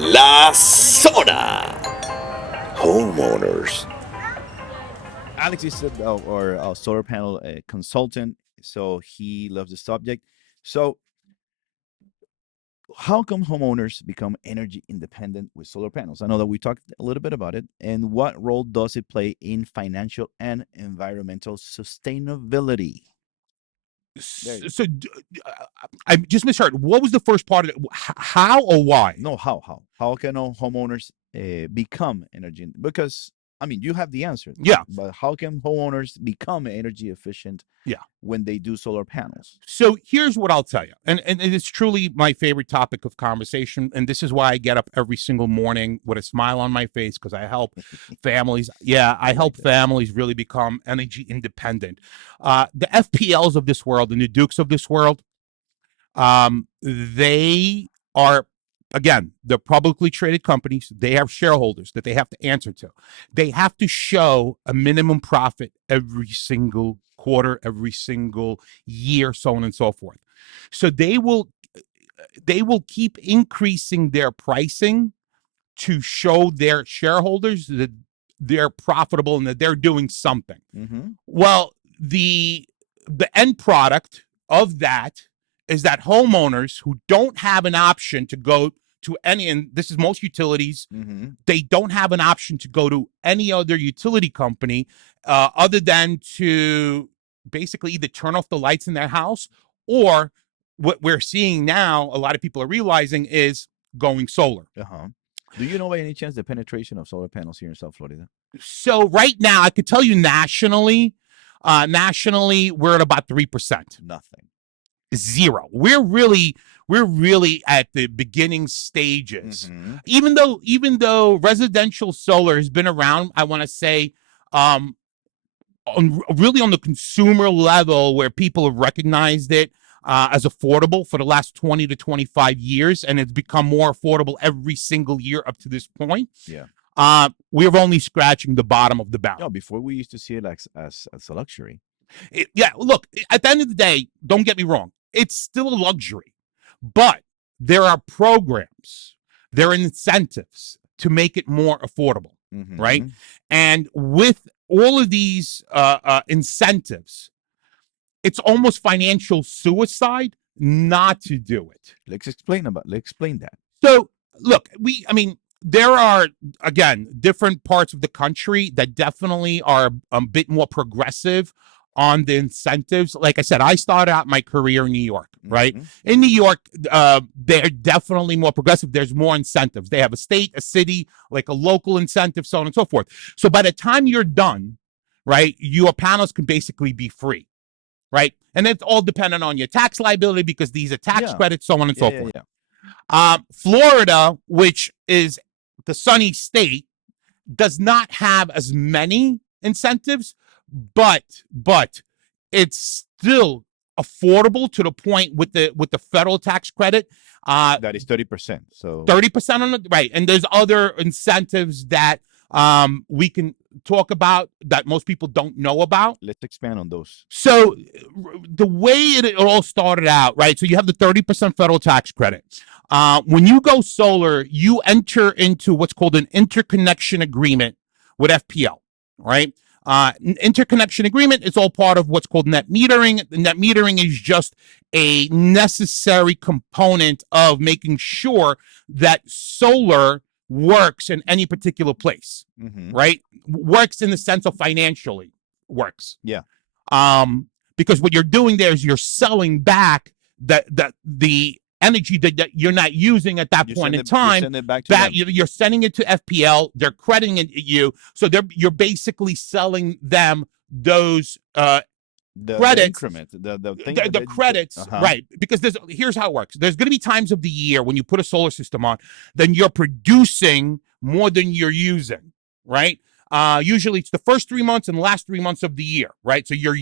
La Zona. Homeowners. Alex is our solar panel consultant, so he loves the subject. So, how come homeowners become energy independent with solar panels? I know that we talked a little bit about it. And what role does it play in financial and environmental sustainability? There you So I just misheard. What was the first part of it? How or why? No, how can homeowners become because I mean you have the answer, Yeah, but how can homeowners become energy efficient yeah. when they do solar panels? So here's what I'll tell you, and it's truly my favorite topic of conversation, and this is why I get up every single morning with a smile on my face because I help families. Yeah, I I like help that. families really become energy independent. The FPLs of this world and the Dukes of this world, they are, again, they're publicly traded companies. They have shareholders that they have to answer to. They have to show a minimum profit every single quarter, every single year, so on and so forth. So they will keep increasing their pricing to show their shareholders that they're profitable and that they're doing something. Mm-hmm. Well, the end product of that is that homeowners who don't have an option to go to any, and this is most utilities, Mm-hmm. they don't have an option to go to any other utility company other than to basically either turn off the lights in their house, or what we're seeing now, a lot of people are realizing, is going solar. Uh-huh. Do you know by any chance the penetration of solar panels here in South Florida? So right now, I could tell you nationally, we're at about 3%. Nothing. Zero. We're really at the beginning stages. Mm-hmm. Even though residential solar has been around, I want to say, um, really on the consumer level, where people have recognized it as affordable for the last 20 to 25 years, and it's become more affordable every single year up to this point. Yeah. We're only scratching the bottom of the No, barrel. before we used to see it like as a luxury. Yeah, look, at the end of the day, don't get me wrong, it's still a luxury, but there are programs, there are incentives to make it more affordable, right? Mm-hmm. And with all of these incentives, it's almost financial suicide not to do it. Let's explain that. So, look, I mean, there are, again, different parts of the country that definitely are a bit more progressive on the incentives. Like I said, I started out my career in New York, right? Mm-hmm. In New York, they're definitely more progressive. There's more incentives. They have a state, a city, like a local incentive, so on and so forth. So by the time you're done, right, your panels can basically be free, right? And it's all dependent on your tax liability because these are tax Yeah. credits, so on and Yeah, so yeah, forth. yeah. Florida, which is the sunny state, does not have as many incentives, but it's still affordable to the point with the federal tax credit. That is 30%. So 30% on the right, and there's other incentives that we can talk about that most people don't know about. let's expand on those. So the way it all started out, right? So you have the 30% federal tax credit. When you go solar, you enter into what's called an interconnection agreement with FPL, right? Interconnection agreement is all part of what's called net metering. Net metering is just a necessary component of making sure that solar works in any particular place, Mm-hmm. right? Works in the sense of financially works. Yeah. Because what you're doing there is you're selling back the energy that you're not using at that point in You time. send it back to That them. you're sending it to FPL, they're crediting it you, so you're basically selling them those The credits, increment, the thing the credits, uh-huh. right? Because here's how it works. There's going to be times of the year when you put a solar system on, then you're producing more than you're using, right? Usually it's the first 3 months and last 3 months of the year, right? So your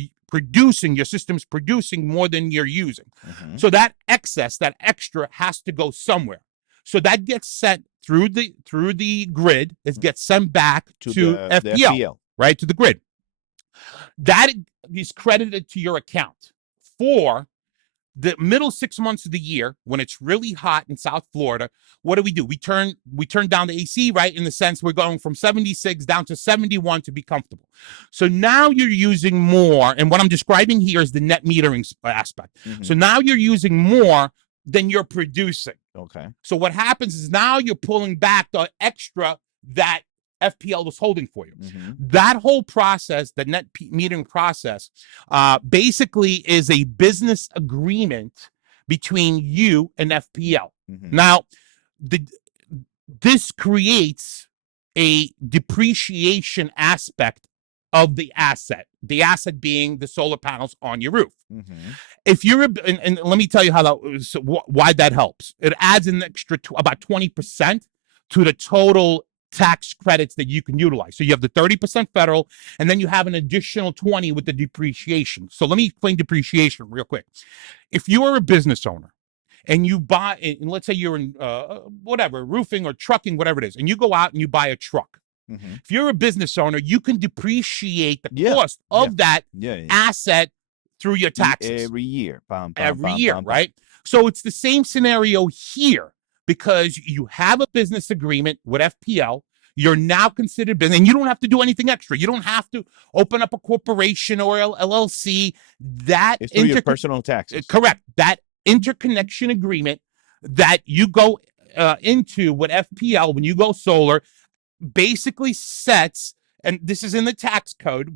system's producing more than you're using. Mm-hmm. So that excess, that extra has to go somewhere. So that gets sent through the grid. It gets sent back to the FPL, FPL. right? To the grid. That is credited to your account for the middle 6 months of the year, when it's really hot in South Florida, what do? We turn down the AC, right? In the sense we're going from 76 down to 71 to be comfortable. So now you're using more, and what I'm describing here is the net metering aspect. So now you're using more than you're producing. Okay. So what happens is now you're pulling back the extra that FPL was holding for you. That whole process, the net metering process, basically is a business agreement between you and FPL. Now, this creates a depreciation aspect of the asset being the solar panels on your roof. If you're and let me tell you how why that helps. It adds an extra about 20% to the total tax credits that you can utilize. So you have the 30% federal, and then you have an additional 20 with the depreciation. So let me explain depreciation real quick. If you are a business owner and you buy, and let's say you're in whatever, roofing or trucking, whatever it is, and you go out and you buy a truck. If you're a business owner, you can depreciate the cost of that asset through your taxes. Every year. Every year, right? So it's the same scenario here, because you have a business agreement with FPL. You're now considered business, and you don't have to do anything extra. You don't have to open up a corporation or LLC. That it's through your personal taxes. Correct. That interconnection agreement that you go into with FPL when you go solar basically sets, and this is in the tax code,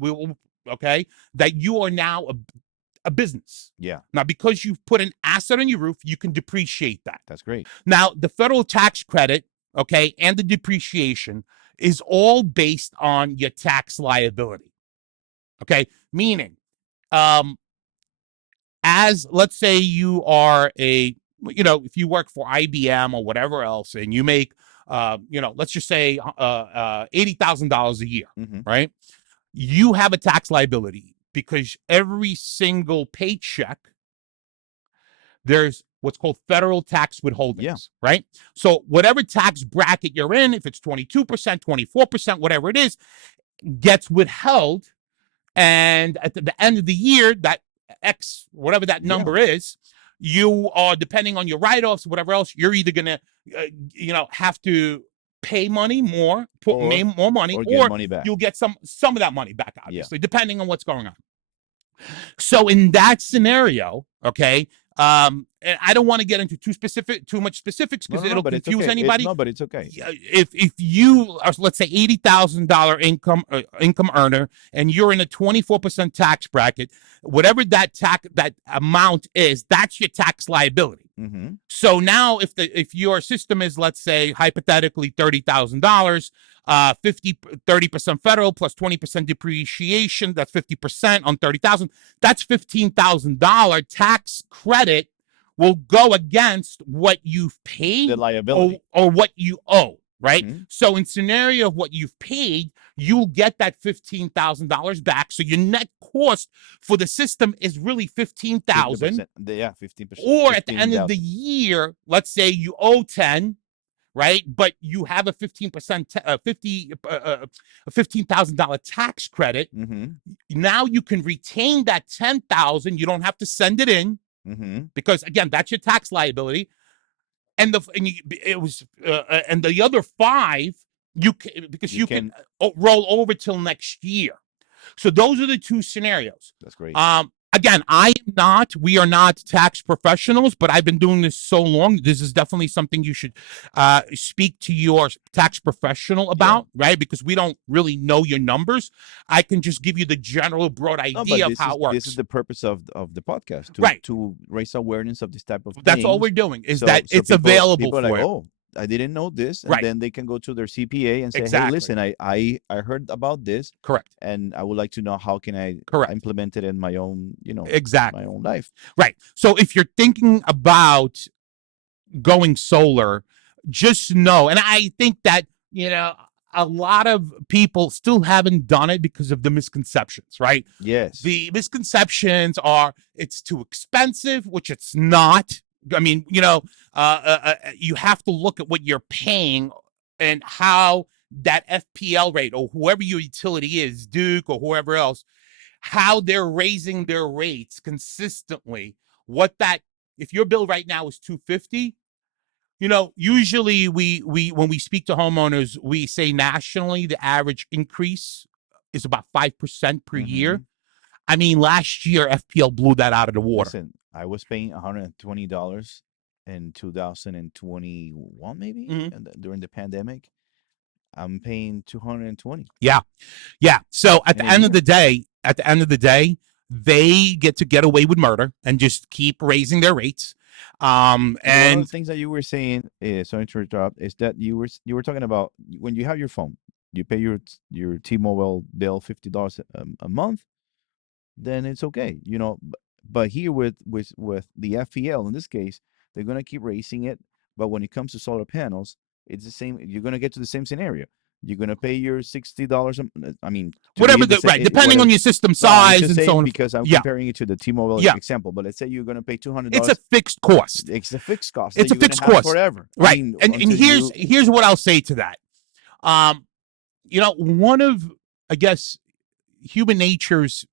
that you are now a business. Yeah. Now, because you've put an asset on your roof, you can depreciate that. That's great. Now, the federal tax credit, and the depreciation is all based on your tax liability. Meaning, as let's say you are if you work for IBM or whatever else, and you make, let's just say $80,000 a year, right? You have a tax liability because every single paycheck, there's what's called federal tax withholdings, right? So whatever tax bracket you're in, if it's 22%, 24%, whatever it is, gets withheld. And at the end of the year, that X, whatever that number is, you are, depending on your write-offs, whatever else, you're either going to, have to pay money more, more money, or money back. You'll get some of that money back, obviously, depending on what's going on. So in that scenario, and I don't want to get into too much specifics because it'll confuse anybody. But it's okay. If you are, let's say, $80,000 income earner, and you're in a 24% tax bracket, whatever that amount is, that's your tax liability. So now, if your system is, let's say, hypothetically $30,000, 30% federal plus 20% depreciation, that's 50% on 30,000. That's $15,000 tax credit will go against what you've paid, the liability, or what you owe, right? So in scenario of what you've paid, you'll get that $15,000 back. So your net cost for the system is really $15,000. 15%. Or at the end of the year, let's say you owe 10, right? But you have a 15,000 tax credit. Now you can retain that 10,000. You don't have to send it in, because again, that's your tax liability. And and the other 5 you can roll over till next year. So those are the 2 scenarios. That's great. Again, we are not tax professionals, but I've been doing this so long. This is definitely something you should speak to your tax professional about, right? Because we don't really know your numbers. I can just give you the general broad idea of how it works. This is the purpose of the podcast, to raise awareness of this type of thing. That's all we're doing, is that it's available people for are like, you. oh, I didn't know this, and then they can go to their CPA and say, hey, listen, I heard about this. Correct. And I would like to know how can I implement it in my own, my own life. Right. So if you're thinking about going solar, just know, and I think that, a lot of people still haven't done it because of the misconceptions, right? Yes. The misconceptions are it's too expensive, which it's not. I mean, you have to look at what you're paying and how that FPL rate, or whoever your utility is, Duke or whoever else, how they're raising their rates consistently, what that if your bill right now is $250, usually we when we speak to homeowners, we say nationally the average increase is about 5% per year. Mhm. I mean, last year FPL blew that out of the water. Listen, I was paying $120 in 2021, maybe, Mhm. during the pandemic. I'm paying 220 Yeah. So in a year. at the end of the day, they get to get away with murder and just keep raising their rates. And one of the And things that you were saying, sorry to interrupt, is that you were talking about when you have your phone, you pay your T-Mobile bill $50 a month, then it's okay, But here with the FEL in this case, they're gonna keep raising it. But when it comes to solar panels, it's the same. You're gonna get to the same scenario. You're gonna pay your $60. I mean, to me, whatever it's the the same. right, depending Whatever. on your system No, I'm size just and so saying on. because I'm Yeah. comparing it to the T-Mobile Yeah. example. But let's say you're gonna pay $200. It's a fixed cost. It's a fixed cost that It's a you're gonna fixed have cost. forever. I Right. mean, And until here's what I'll say to that. One of, I guess, human nature's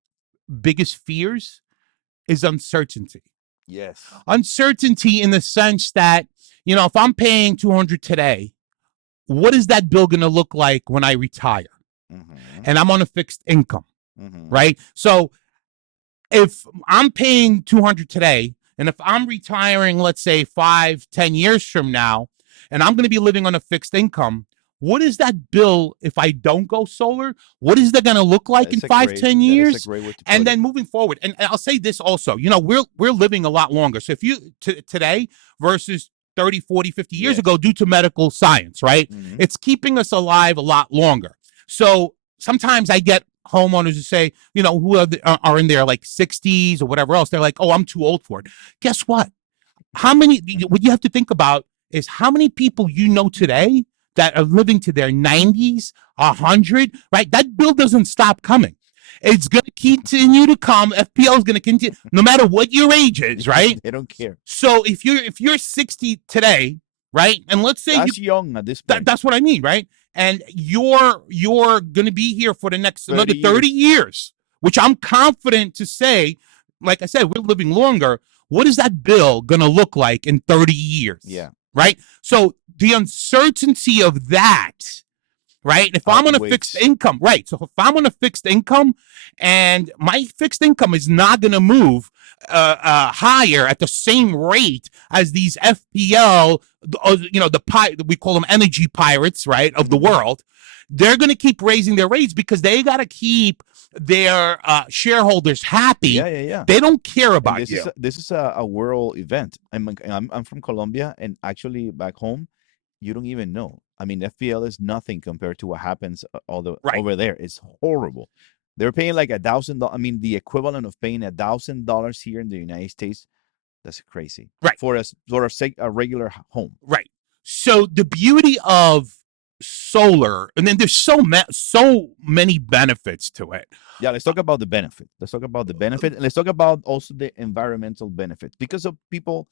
biggest fears is uncertainty. yes. Uncertainty in the sense that, if I'm paying 200 today, what is that bill going to look like when I retire? Mm-hmm. And I'm on a fixed income, Mm-hmm. right? So if I'm paying 200 today, and if I'm retiring, let's say 5-10 years from now, and I'm going to be living on a fixed income, what is that bill if I don't go solar? What is that going to look like in 5-10 That is a years? great way to And put then it. moving forward, and I'll say this also, we're living a lot longer. So if you today versus 30, 40, 50 years Yes. ago, due to medical science, right? Mhm. It's keeping us alive a lot longer. So sometimes I get homeowners who say, who are in their like 60s or whatever else. They're like, oh, I'm too old for it. Guess what? What you have to think about is how many people today that are living to their 90s, 100, right? That bill doesn't stop coming. It's going to continue to come. FPL is going to continue, no matter what your age is, right? They don't care. So if you're 60 today, right, and let's say That's young at this point. that's what I mean, right? And you're going to be here for the next 30 another 30 years, which I'm confident to say, like I said, we're living longer. What is that bill going to look like in 30 years? Yeah. Right? So the uncertainty of that, right? If I'm on a fixed income, right? So if I'm on a fixed income and my fixed income is not going to move higher at the same rate as these FPL, we call them energy pirates, right, of the world, they're going to keep raising their rates because they got to keep their shareholders happy. Yeah. They don't care about this you. This is a world event. I'm from Colombia, and actually back home, you don't even know. I mean, FPL is nothing compared to what happens over there. It's horrible. They're paying like $1,000. I mean, the equivalent of paying $1,000 here in the United States. That's crazy. Right. For a regular home. Right. So the beauty of solar, and then there's so many benefits to it. Yeah, let's talk about the benefit. And let's talk about also the environmental benefits because of people.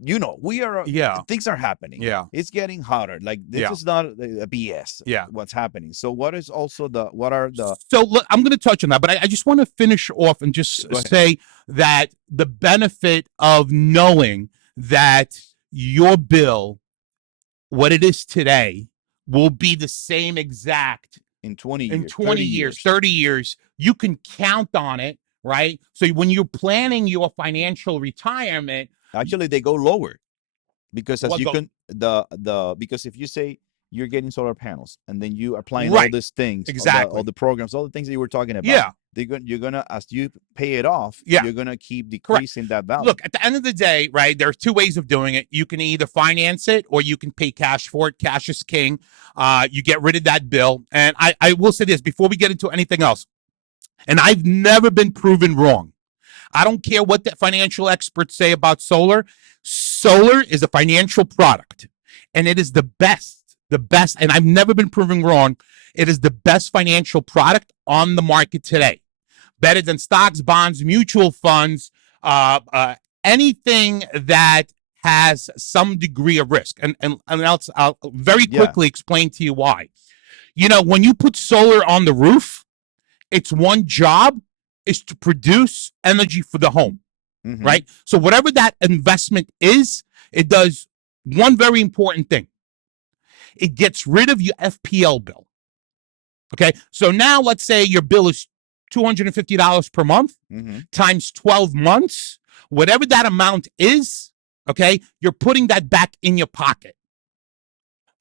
We are. Things are happening. Yeah, it's getting hotter. Like this is not a BS. Yeah, what's happening? So what is also So look, I'm going to touch on that, but I just want to finish off and just say that the benefit of knowing that your bill, what it is today, will be the same exact in 20 years, in 20 years, 30 years. You can count on it, right? So when you're planning your financial retirement, actually they go lower because because if you say you're getting solar panels and then you applying all these things, all the programs, all the things that you were talking about, you're gonna, as you pay it off, you're gonna keep decreasing that value. Look, at the end of the day, right, there are two ways of doing it. You can either finance it or you can pay cash for it. Cash is king. You get rid of that bill. And I will say this before we get into anything else, and I've never been proven wrong. I don't care what the financial experts say about solar. Solar is a financial product, and it is the best, and I've never been proven wrong. It is the best financial product on the market today. Better than stocks, bonds, mutual funds, anything that has some degree of risk. And I'll very quickly explain to you why. When you put solar on the roof, its one job is to produce energy for the home. Mhm. right? So whatever that investment is, it does one very important thing. It gets rid of your FPL bill. Okay. So now let's say your bill is $250 per month Mhm. times 12 months, whatever that amount is, okay, you're putting that back in your pocket,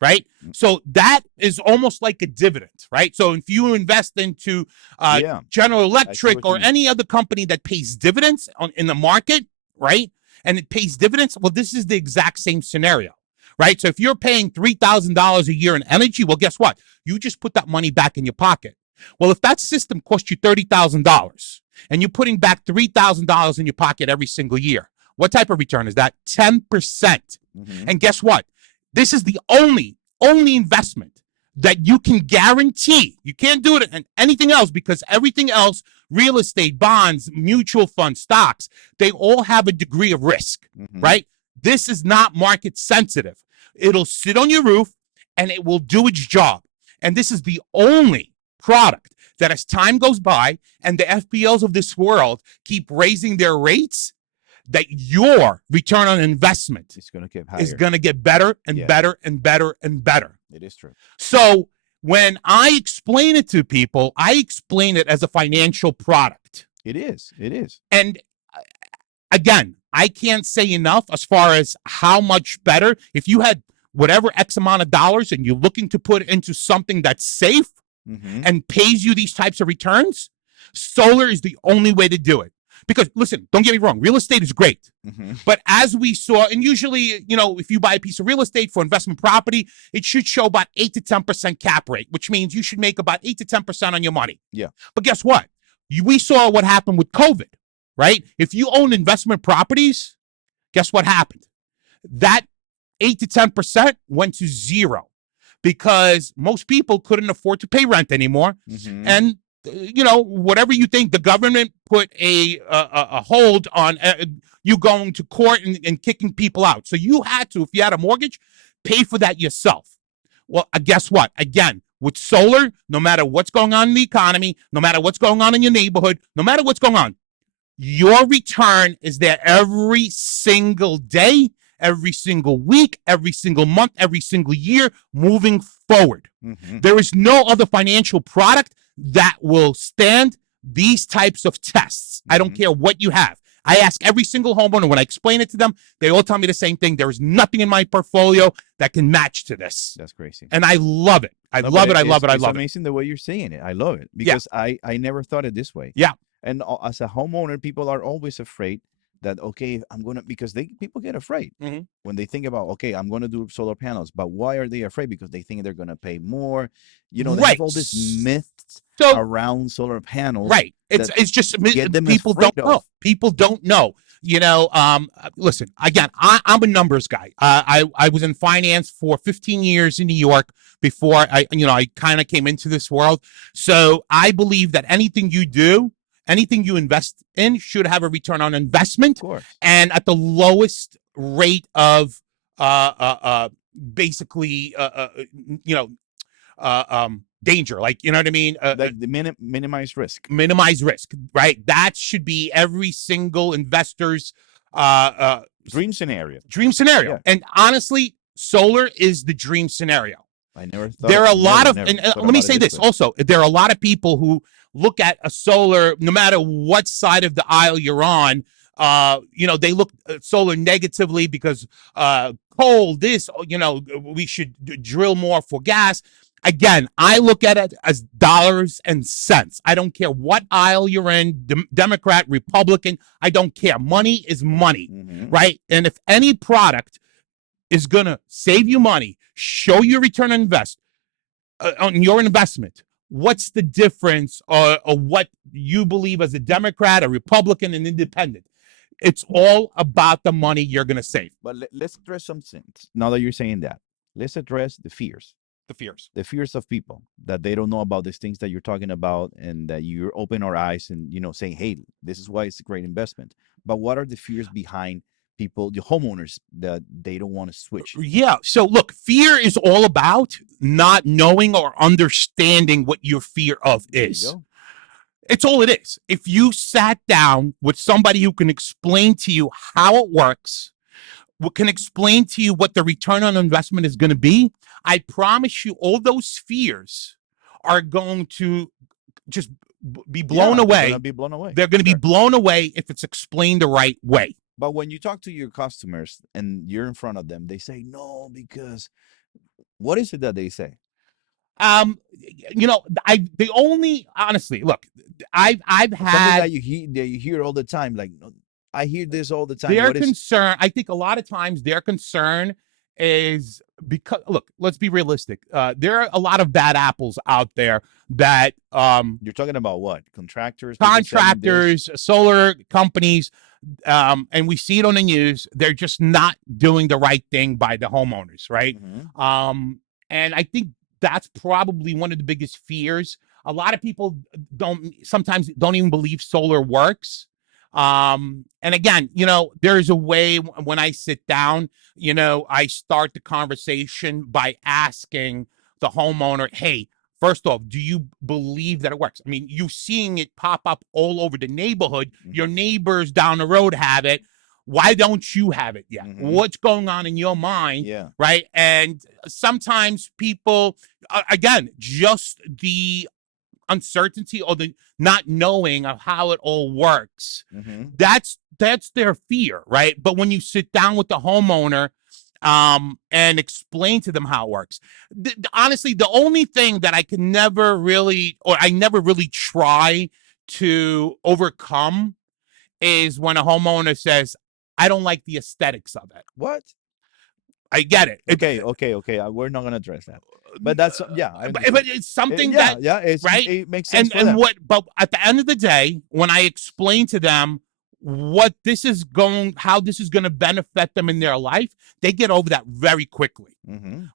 right? So that is almost like a dividend, right? So if you invest into Yeah, General I see Electric what you or mean. any other company that pays dividends in the market, right? And it pays dividends, well, this is the exact same scenario, right? So if you're paying $3,000 a year in energy, well, guess what? You just put that money back in your pocket. Well, if that system costs you $30,000 and you're putting back $3,000 in your pocket every single year, what type of return is that? 10%. Mhm. And guess what? This is the only investment that you can guarantee. You can't do it in anything else because everything else, real estate, bonds, mutual funds, stocks, they all have a degree of risk, Mhm. right? This is not market sensitive. It'll sit on your roof and it will do its job. And this is the only product that as time goes by and the FPLs of this world keep raising their rates, that your return on investment It's gonna get is higher. going to get better and Yeah. better and better and better. It is true. So when I explain it to people, I explain it as a financial product. It is. It is. And again, I can't say enough as far as how much better. If you had whatever X amount of dollars and you're looking to put into something that's safe Mhm. and pays you these types of returns, solar is the only way to do it. Because listen, don't get me wrong, real estate is great. Mhm. But as we saw, and usually, if you buy a piece of real estate for investment property, it should show about 8 to 10% cap rate, which means you should make about 8 to 10% on your money. Yeah. But guess what? We saw what happened with COVID, right? If you own investment properties, guess what happened? That 8 to 10% went to zero because most people couldn't afford to pay rent anymore. Mhm. And whatever you think, the government put a hold on you going to court and kicking people out. So you had to, if you had a mortgage, pay for that yourself. Well, guess what? Again, with solar, no matter what's going on in the economy, no matter what's going on in your neighborhood, no matter what's going on, your return is there every single day, every single week, every single month, every single year, moving forward. Mhm. There is no other financial product that will stand these types of tests. I don't Mhm. care what you have. I ask every single homeowner when I explain it to them, they all tell me the same thing. There is nothing in my portfolio that can match to this. That's crazy. And I love it. I No, love but it. I love it. I it's love it. amazing the way you're saying it. I love it because I never thought it this way. Yeah. And as a homeowner, people are always afraid that okay, I'm gonna because people get afraid Mhm. when they think about okay, I'm gonna do solar panels. But why are they afraid? Because they think they're gonna pay more. They Right. have all these myths So around solar panels. right. It's that it's just get them people afraid don't know. of. People don't know. Listen, again, I'm a numbers guy. I was in finance for 15 years in New York before I kind of came into this world. So I believe that anything you invest in should have a return on investment Of course. and at the lowest rate of basically danger. Like, you know what I mean? Like the minimize risk. Minimize risk, right? That should be every single investor's Dream scenario. dream scenario. Yeah. And honestly, solar is the dream scenario. I never thought There are a lot never, of, never and thought let me about it say this way. also, there are a lot of people who look at a solar, no matter what side of the aisle you're on, they look at solar negatively because coal, we should drill more for gas. Again, I look at it as dollars and cents. I don't care what aisle you're in, Democrat, Republican, I don't care. Money is money, Mhm. right? And if any product is going to save you money, show you return on your investment, what's the difference or what you believe as a Democrat, a Republican, an independent? It's all about the money you're going to save. But let's address some things. Now that you're saying that, let's address the fears. The fears Of people that they don't know about these things that you're talking about and that you open our eyes and saying, hey, this is why it's a great investment. But what are the fears behind people, the homeowners, that they don't want to switch? Yeah. So look, fear is all about not knowing or understanding what your fear of There you is. go. It's all it is. If you sat down with somebody who can explain to you how it works, what can explain to you what the return on investment is going to be, I promise you all those fears are going to just be blown Yeah, they're away. gonna be blown away. They're going to be Sure. blown away if it's explained the right way. But when you talk to your customers and you're in front of them, they say no because what is it that they say? The only honestly look, I've Something had that you hear all the time. Like I hear this all the time. their What is? concern. I think a lot of times their concern is because look, let's be realistic. There are a lot of bad apples out there that You're talking about what? Contractors, people selling this? contractors, solar companies, and we see it on the news. They're just not doing the right thing by the homeowners, right? Mhm. And I think that's probably one of the biggest fears. A lot of people sometimes don't even believe solar works. And again, there's a way when I sit down, I start the conversation by asking the homeowner, hey, first off, do you believe that it works? I mean, you're seeing it pop up all over the neighborhood. Your neighbors down the road have it. Why don't you have it yet? What's going on in your mind? Yeah. Right. And sometimes people, again, just the uncertainty or the not knowing of how it all works, that's their fear, right? But when you sit down with the homeowner and explain to them how it works, honestly, the only thing that I never really try to overcome is when a homeowner says, I don't like the aesthetics of it. What? I get it. Okay. We're not gonna address that. But that's I But understand. it's something Yeah, that yeah. right? It makes sense for And them. but at the end of the day, when I explain to them how this is going to benefit them in their life, they get over that very quickly.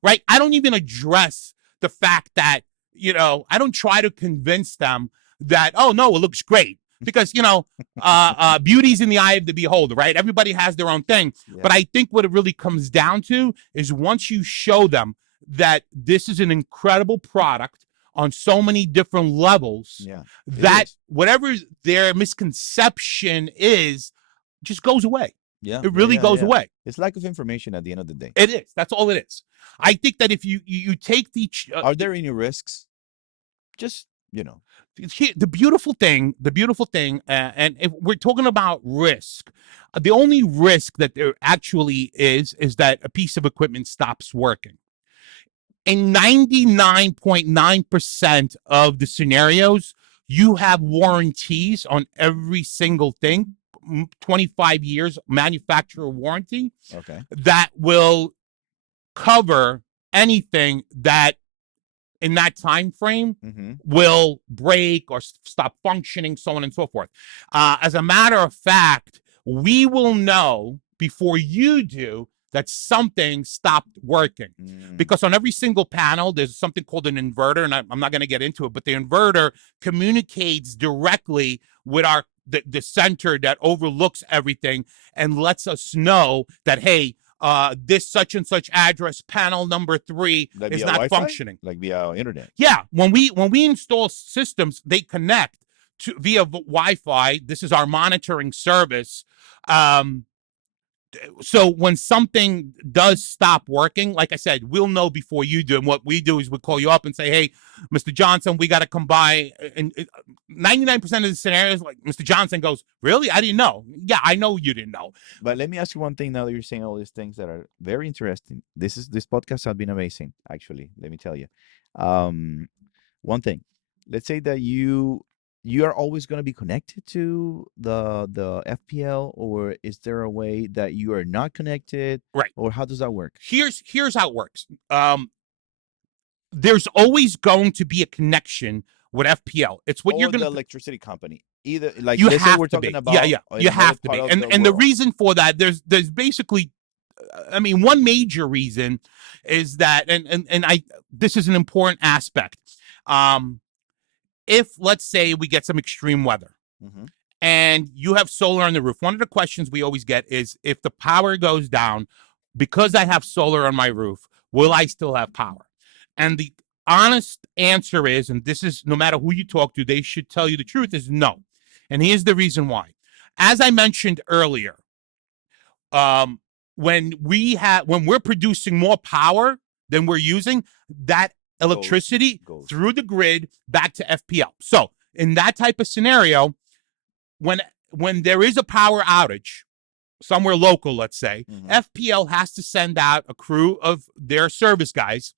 Right? I don't even address the fact that, I don't try to convince them that, oh no, it looks great. Because, beauty's in the eye of the beholder, right? Everybody has their own thing. Yeah. But I think what it really comes down to is once you show them that this is an incredible product on so many different levels, Yeah. that whatever their misconception is just goes away. Yeah. It really goes away. It's lack of information at the end of the day. It is. That's all it is. I think that if you take the Are there any risks? Just, the beautiful thing, and if we're talking about risk, the only risk that there actually is that a piece of equipment stops working. In 99.9% of the scenarios, you have warranties on every single thing, 25 years manufacturer warranty. Okay. That will cover anything that in that time frame will break or stop functioning, so on and so forth. As a matter of fact, we will know before you do that something stopped working. Because on every single panel, there's something called an inverter, and I'm not going to get into it, but the inverter communicates directly with the center that overlooks everything and lets us know that, hey, this such and such address, panel number 3 Like is via not Wi-Fi? functioning. Like via internet. Yeah, when we install systems, they connect to via Wi-Fi. This is our monitoring service. So when something does stop working, like I said, we'll know before you do. And what we do is we call you up and say, hey, Mr. Johnson, we got to come by. And 99% of the scenarios, like Mr. Johnson goes, really? I didn't know. Yeah, I know you didn't know. But let me ask you one thing now that you're saying all these things that are very interesting. This podcast has been amazing, actually. Let me tell you. One thing. Let's say that you are always going to be connected to the FPL, or is there a way that you are not connected? Right. Or how does that work? Here's how it works. There's always going to be a connection with FPL. It's what or you're going the to electricity company. Either like you let's say have we're to talking be. about You have to be. And the reason for that, there's basically, I mean, one major reason is that, and this is an important aspect. If let's say we get some extreme weather and you have solar on the roof, one of the questions we always get is, if the power goes down, because I have solar on my roof, will I still have power? And the honest answer is, and this is no matter who you talk to, they should tell you the truth, is no. And here's the reason why. As I mentioned earlier, when we're producing more power than we're using, that electricity goes. through the grid back to FPL. So in that type of scenario, when there is a power outage somewhere local, let's say, FPL has to send out a crew of their service guys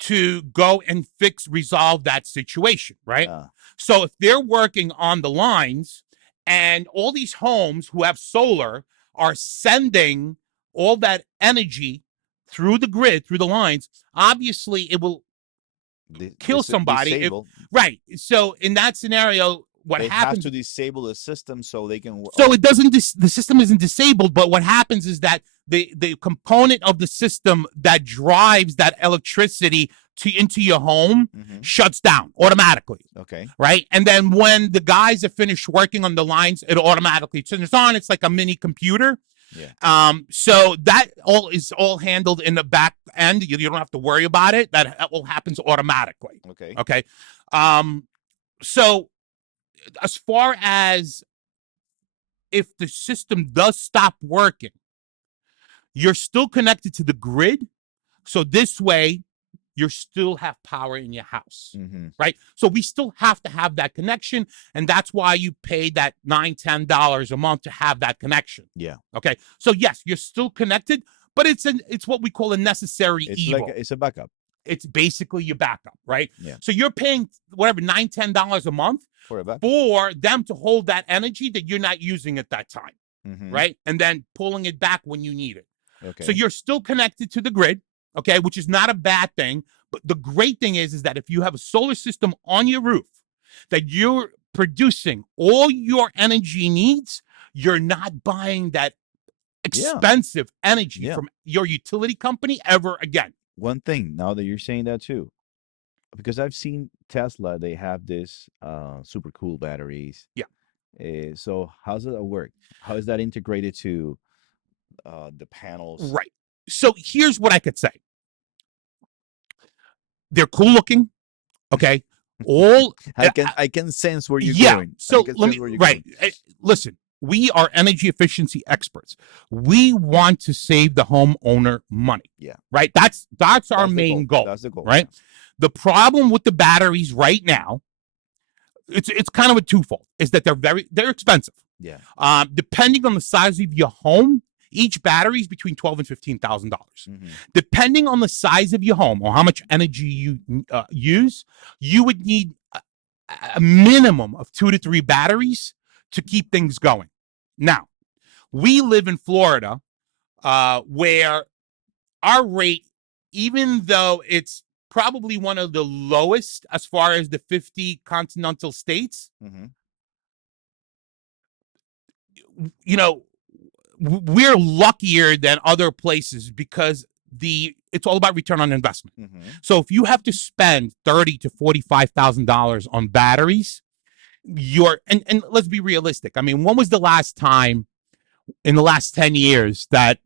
to go and resolve that situation, right? So if they're working on the lines and all these homes who have solar are sending all that energy through the grid, through the lines, obviously it will kill somebody. Right. So in that scenario, what happens? They have to disable the system so they can. So it doesn't. The system isn't disabled, but what happens is that the component of the system that drives that electricity into your home shuts down automatically. Okay. Right, and then when the guys are finished working on the lines, it automatically turns on. It's like a mini computer. Yeah. So that is all handled in the back end. You don't have to worry about it. That all happens automatically. Okay. Okay. So as far as if the system does stop working, you're still connected to the grid. So this way, you still have power in your house, right? So we still have to have that connection, and that's why you pay that $9-10 a month to have that connection. Yeah. Okay. So yes, you're still connected, but it's what we call a necessary evil. It's a backup. It's basically your backup, right? Yeah. So you're paying whatever $9-10 a month for them to hold that energy that you're not using at that time, right? And then pulling it back when you need it. Okay. So you're still connected to the grid, okay, which is not a bad thing. But the great thing is that if you have a solar system on your roof that you're producing all your energy needs, you're not buying that expensive energy from your utility company ever again. One thing, now that you're saying that too, because I've seen Tesla, they have this super cool batteries. Yeah. So how does that work? How is that integrated to the panels? Right. So here's what I could say. They're cool looking. Okay. I can sense where you're going. So let me listen. We are energy efficiency experts. We want to save the homeowner money. Yeah. Right. That's our main goal. That's the goal. Right. The problem with the batteries right now, it's kind of a twofold, is that they're expensive. Yeah. Depending on the size of your home, each battery is between $12,000 and $15,000. Depending on the size of your home or how much energy you use, you would need a minimum of 2 to 3 batteries to keep things going. Now, we live in Florida, where our rate, even though it's probably one of the lowest as far as the 50 continental states, you know, we're luckier than other places because it's all about return on investment. So if you have to spend $30,000 to $45,000 on batteries, and let's be realistic. I mean, when was the last time in the last 10 years that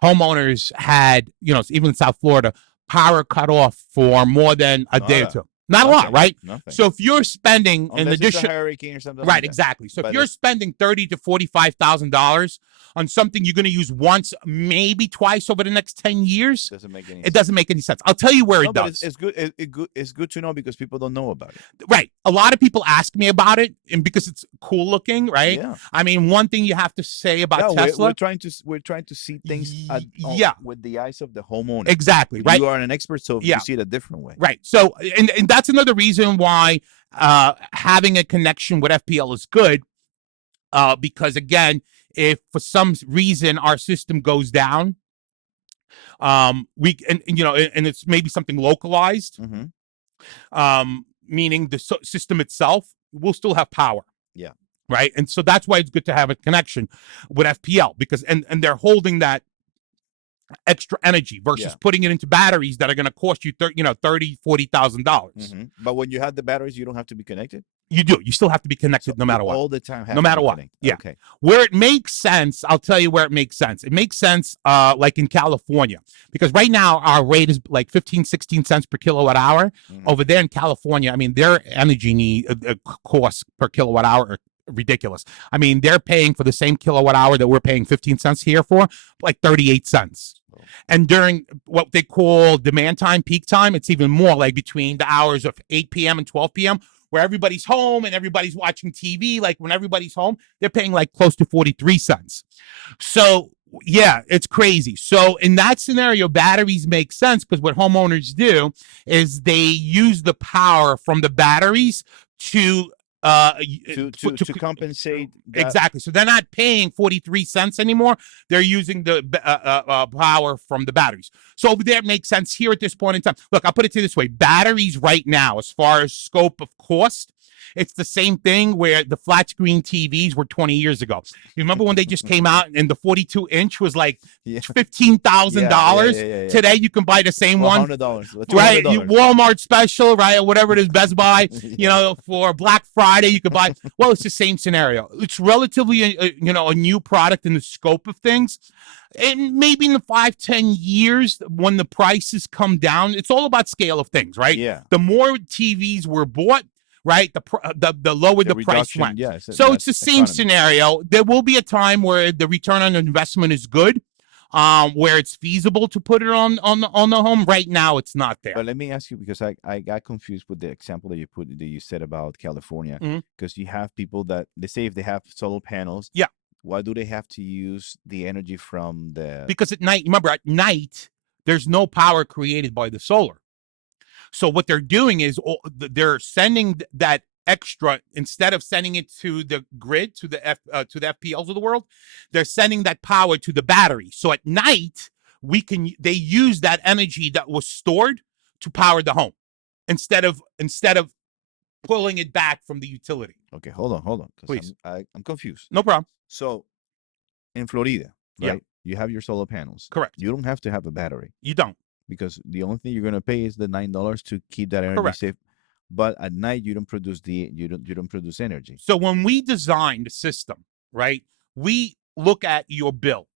homeowners had, even in South Florida, power cut off for more than a day or two? Not a lot, right? Nothing. So if you're spending in addition, a hurricane or something, right? Exactly. So if you're spending $30,000 to $45,000 on something you're going to use once, maybe twice over the next 10 years, it doesn't make any sense. I'll tell you where it does. It's good. It's good to know because people don't know about it. Right. A lot of people ask me about it, and because it's cool looking, right? Yeah. I mean, one thing you have to say about Tesla, we're trying to see things with the eyes of the homeowner. Exactly. Right. You are an expert, so you see it a different way. Right. So, and that's another reason why having a connection with FPL is good, because again, if for some reason our system goes down, and it's maybe something localized, meaning the system itself will still have power. Yeah. Right. And so that's why it's good to have a connection with FPL, because and they're holding that extra energy versus putting it into batteries that are going to cost you $30,000, $40,000. But when you have the batteries, you don't have to be connected. You do. You still have to be So connected no you matter what. all the time have No to matter be what. connected. Yeah. Okay. Where it makes sense, I'll tell you where it makes sense. It makes sense like in California, because right now our rate is like 15, 16 cents per kilowatt hour. Mhm. Over there in California, I mean, their energy need costs per kilowatt hour are ridiculous. I mean, they're paying for the same kilowatt hour that we're paying 15 cents here for, like 38 cents. Oh. And during what they call demand time, peak time, it's even more, like between the hours of 8 p.m. and 12 p.m., where everybody's home and everybody's watching TV. Like when everybody's home, they're paying like close to 43 cents. So, yeah, it's crazy. So, in that scenario, batteries make sense because what homeowners do is they use the power from the batteries to To compensate that. exactly. So they're not paying 43 cents anymore. They're using the power from the batteries. So over there it makes sense. Here at this point in time, look, I'll put it to you this way: batteries right now, as far as scope of cost, it's the same thing where the flat screen TVs were 20 years ago. You remember when they just came out and the 42-inch was like Yeah. $15,000? Yeah. Today you can buy the same one, $100, right? $200. Walmart special, right? Or whatever it is, Best Buy, you Yeah. know, for Black Friday, you could buy. Well, it's the same scenario. It's relatively, a new product in the scope of things. And maybe in the 5-10 years, when the prices come down, it's all about scale of things, right? Yeah. The more TVs were bought, right, the lower the price reduction, went. yes, So it's that's the same economy. scenario. There will be a time where the return on investment is good, where it's feasible to put it on the home. Right now, it's not there. But let me ask you, because I got confused with the example that you said about California, Mhm. because you have people that they say if they have solar panels, Yeah. why do they have to use the energy from the? Because at night, remember, at night, there's no power created by the solar. So what they're doing is they're sending that extra, instead of sending it to the grid, to the FPLs of the world, they're sending that power to the battery. So at night, they use that energy that was stored to power the home instead of pulling it back from the utility. Okay, hold on, because Please. I'm confused. No problem. So in Florida, Yeah. right, you have your solar panels. Correct. You don't have to have a battery You don't. because the only thing you're gonna pay is the $9 to keep that energy Correct. safe. But at night you don't produce energy. So when we design the system, right, we look at your bill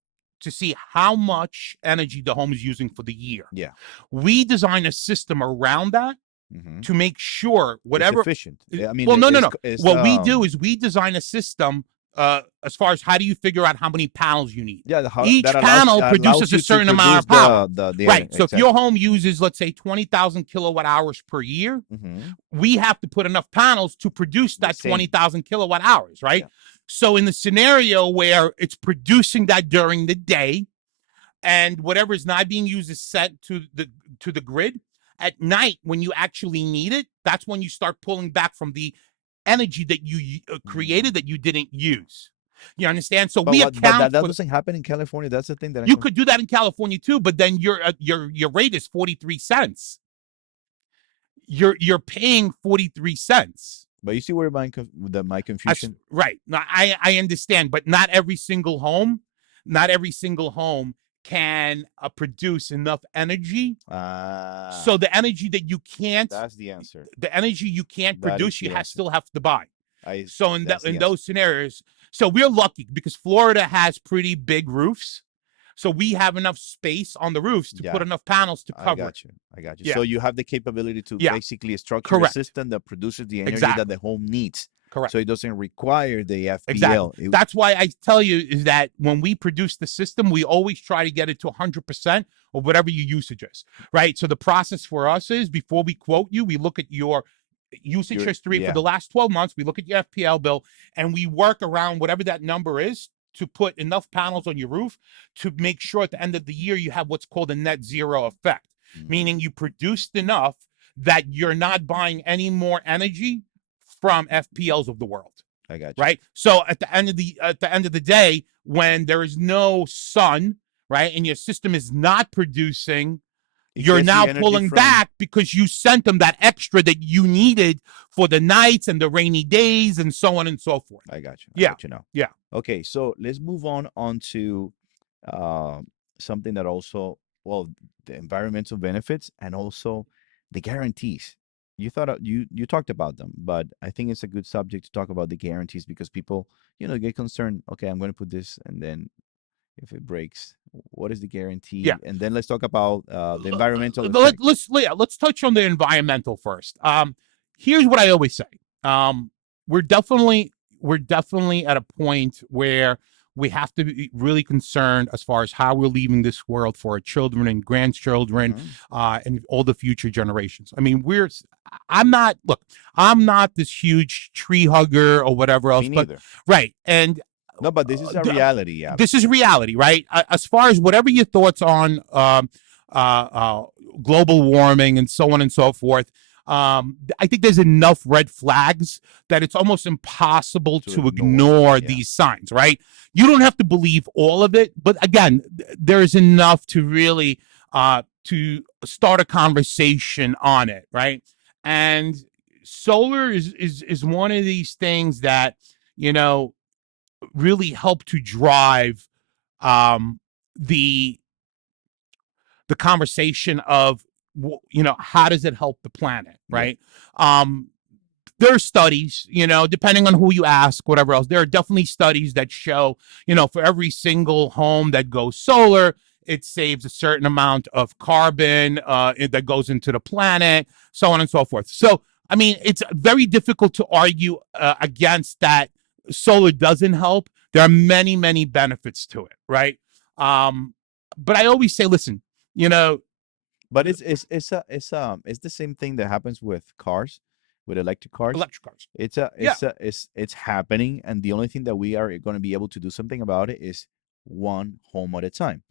to see how much energy the home is using for the year. Yeah. We design a system around that Mm-hmm. to make sure whatever. It's efficient. I mean, Well, no. it's, What we do is we design a system as far as how do you figure out how many panels you need. yeah, Each that panel allows produces you a to certain amount of produce power. the Right. So if exactly. your home uses, let's say, 20,000 kilowatt hours per year, Mm-hmm. we have to put enough panels to produce The that same. 20,000 kilowatt hours, right? Yeah. So in the scenario where it's producing that during the day, and whatever is not being used is sent to the grid, at night when you actually need it, that's when you start pulling back from the energy that you created that you didn't use. You understand? So we But account that for. doesn't happen in California. That's the thing that You could do that in California too, but then your rate is 43 cents. You're paying 43 cents. But you see where my confusion. Right. Now, I understand, but not every single home can produce enough energy. So the energy that you can't, That's the answer. the energy you can't That produce, is you the answer. still have to buy. So in that's the in answer. those scenarios, so we're lucky because Florida has pretty big roofs. So we have enough space on the roofs to put Yeah. enough panels to I cover got it. you. I got you. Yeah. So you have the capability to Yeah. basically structure a Correct. system that produces the energy Exactly. that the home needs. Correct. So it doesn't require the FPL. Exactly. That's why I tell you is that when we produce the system, we always try to get it to 100% of whatever your usage is, right? So the process for us is before we quote you, we look at your usage history for the last 12 months. We look at your FPL bill and we work around whatever that number is to put enough panels on your roof to make sure at the end of the year you have what's called a net zero effect, meaning you produced enough that you're not buying any more energy from FPLs of the world. I got you. Right. So at the end of the day, when there is no sun, right, and your system is not producing, you're now pulling back because you sent them that extra that you needed for the nights and the rainy days and so on and so forth. I got you. Yeah. I got you now. Yeah. Okay, so let's move on to something that also, well, the environmental benefits and also the guarantees. you talked about them, but I think it's a good subject to talk about the guarantees because people, get concerned. Okay, I'm going to put this, and then if it breaks, what is the Yeah. guarantee? And then let's talk about the environmental effect. Let's touch on the environmental first. Here's what I always say. We're definitely we're definitely at a point where we have to be really concerned as far as how we're leaving this world for our children and grandchildren, Mhm. and all the future generations. I mean, I'm not this huge tree hugger or whatever Me else, but neither. right. And No, but this is a d- reality. Yeah. this is reality, right? As far as whatever your thoughts on global warming and so on and so forth, I think there's enough red flags that it's almost impossible To to ignore. ignore Yeah. these signs, right? You don't have to believe all of it, but again, there's enough to really to start a conversation on it, right? And solar is one of these things that you know really help to drive um, the the conversation of how does it help the planet, Yeah. right? Um, there are studies, depending on who you ask, whatever else. There are definitely studies that show, for every single home that goes solar, it saves a certain amount of carbon that goes into the planet, so on and so forth. So, I mean, it's very difficult to argue against that. Solar doesn't help. There are many, many benefits to it, right? Um, but I always say, listen, you know, But it's the same thing that happens with cars, with electric cars. electric cars. Yeah, It's happening, and the only thing that we are going to be able to do something about it is one home at a time,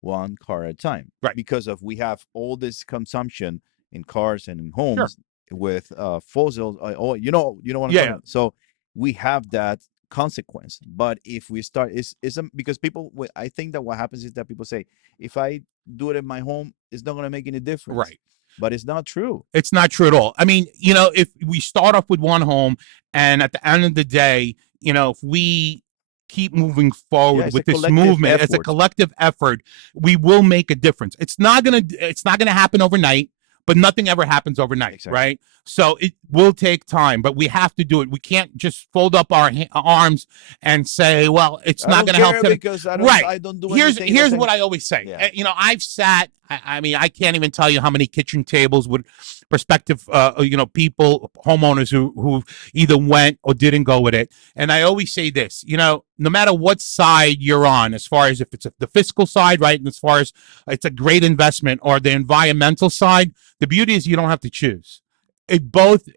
one car at a time, right. because of we have all this consumption in cars and in Sure. homes with fossils. Oh, you know what I'm Yeah, talking yeah. about. So we have that consequence. But if we start, is because people, I think that what happens is that people say, if I do it in my home, it's not going to make any difference. Right. But it's not true. It's not true at all. I mean, if we start off with one home and at the end of the day, if we keep moving Yeah, forward it's a with this collective movement as a effort. collective effort, we will make a difference. It's not gonna happen overnight, but nothing ever happens overnight, Exactly. right? So it will take time, but we have to do it. We can't just fold up our arms and say, "Well, it's I not don't going to help care today." because Right. I don't do Here's anything that here's can. what I always say. Yeah. I've sat. I mean, I can't even tell you how many kitchen tables with prospective, people, homeowners who either went or didn't go with it. And I always say this, no matter what side you're on, as far as if it's the fiscal side, right, and as far as it's a great investment, or the environmental side, the beauty is you don't have to choose. It both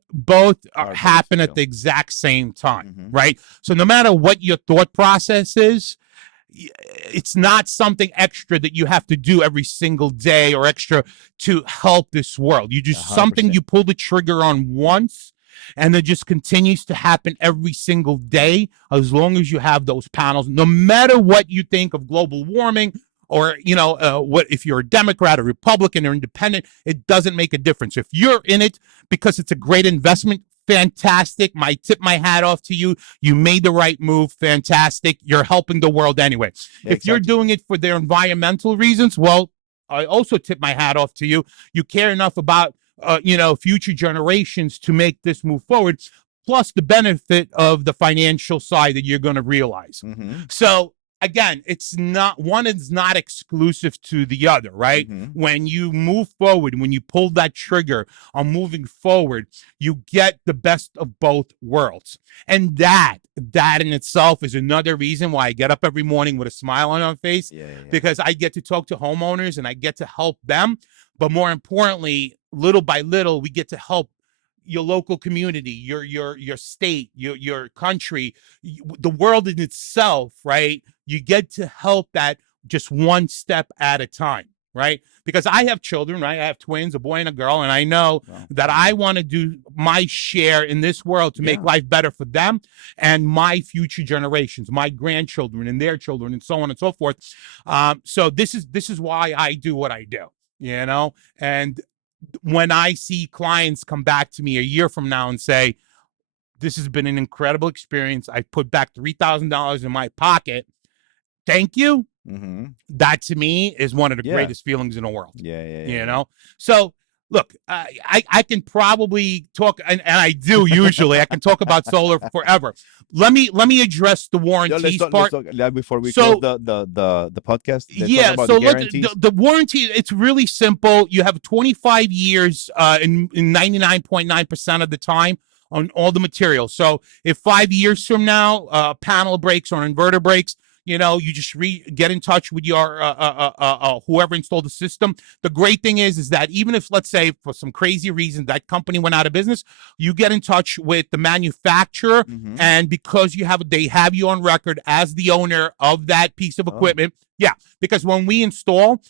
Are happen at beneficial. the exact same time, Hmm. right? So no matter what your thought process is, it's not something extra that you have to do every single day or extra to help this world. You just something 100%. you pull the trigger on once, and it just continues to happen every single day as long as you have those panels, no matter what you think of global warming, or what, if you're a Democrat or Republican or independent, it doesn't make a difference. If you're in it because it's a great investment, fantastic. My tip my hat off to you. You made the right move. Fantastic. You're helping the world anyway. Yeah, If you're exactly. doing it for their environmental reasons, well, I also tip my hat off to you. You care enough about future generations to make this move forward, plus the benefit of the financial side that you're going to realize. Hmm. So again, it's not, one is not exclusive to the other, right? Hmm. When you move forward, when you pull that trigger on moving forward, you get the best of both worlds. And that in itself is another reason why I get up every morning with a smile on my face, Yeah, yeah, yeah. because I get to talk to homeowners and I get to help them. But more importantly, little by little, we get to help your local community, your state, your country, the world in itself, right? You get to help that just one step at a time, right? Because I have children, right? I have twins, a boy and a girl, and I know Well, that I want to do my share in this world to make yeah. life better for them and my future generations, my grandchildren and their children, and so on and so forth. So this is why I do what I do, and when I see clients come back to me a year from now and say, "This has been an incredible experience. I put back $3,000 in my pocket. Thank you." Hmm. That to me is one of the Yeah. greatest feelings in the world. Yeah, yeah, yeah, You yeah. know, so look, I can probably talk, and I do usually. I can talk about solar forever. Let me address the Yeah, warranties let's part. talk before we So close the podcast. Let's talk yeah, about so the look, guarantees. the warranty, it's really simple. You have 25 years in 99.9% of the time on all the materials. So if 5 years from now, panel breaks or inverter breaks, you just get in touch with your whoever installed the system. The great thing is that even if, let's say, for some crazy reason that company went out of business, you get in touch with the manufacturer, Mhm. and because they have you on record as the owner of that piece of Oh. equipment. Yeah, because when we install,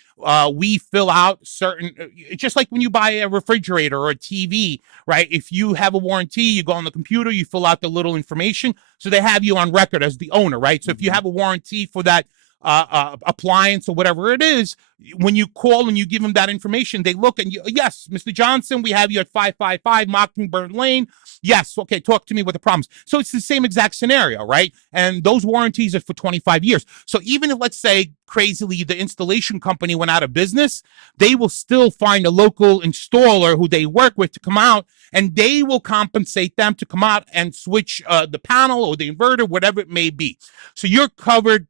we fill out certain, just like when you buy a refrigerator or a TV, right? If you have a warranty, you go on the computer, you fill out the little information, so they have you on record as the owner, right? So if you Mhm. have a warranty for that appliance or whatever it is, when you call and you give them that information, they look and yes, Mr. Johnson, we have you at 555 Mockingbird Lane. Yes, okay, talk to me with the problems. So it's the same exact scenario, right? And those warranties are for 25 years. So even if, let's say, crazily, the installation company went out of business, they will still find a local installer who they work with to come out, and they will compensate them to come out and switch the panel or the inverter, whatever it may be. So you're covered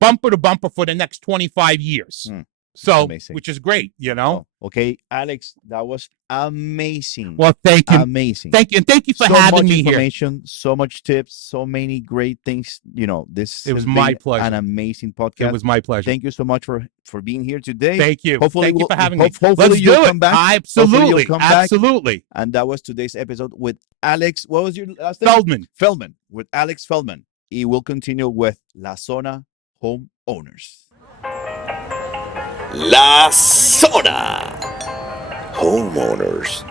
bumper to bumper for the next 25 years. Mm. So, Amazing. which is great, you know? Oh, okay, Alex, that was amazing. Well, thank you. Amazing. Thank you. And thank you for So having much me here. information, so much tips, so many great things. This It was has my been pleasure. an amazing podcast. It was my pleasure. Thank you so much for being here today. Thank you. Hopefully Thank you for having me. Hopefully Let's you'll do come it. back. Hopefully Absolutely. you'll come back. Absolutely. And that was today's episode with Alex. What was your last name? Feldman. With Alex Feldman. He will continue with La Zona Homeowners. La Zona. Homeowners.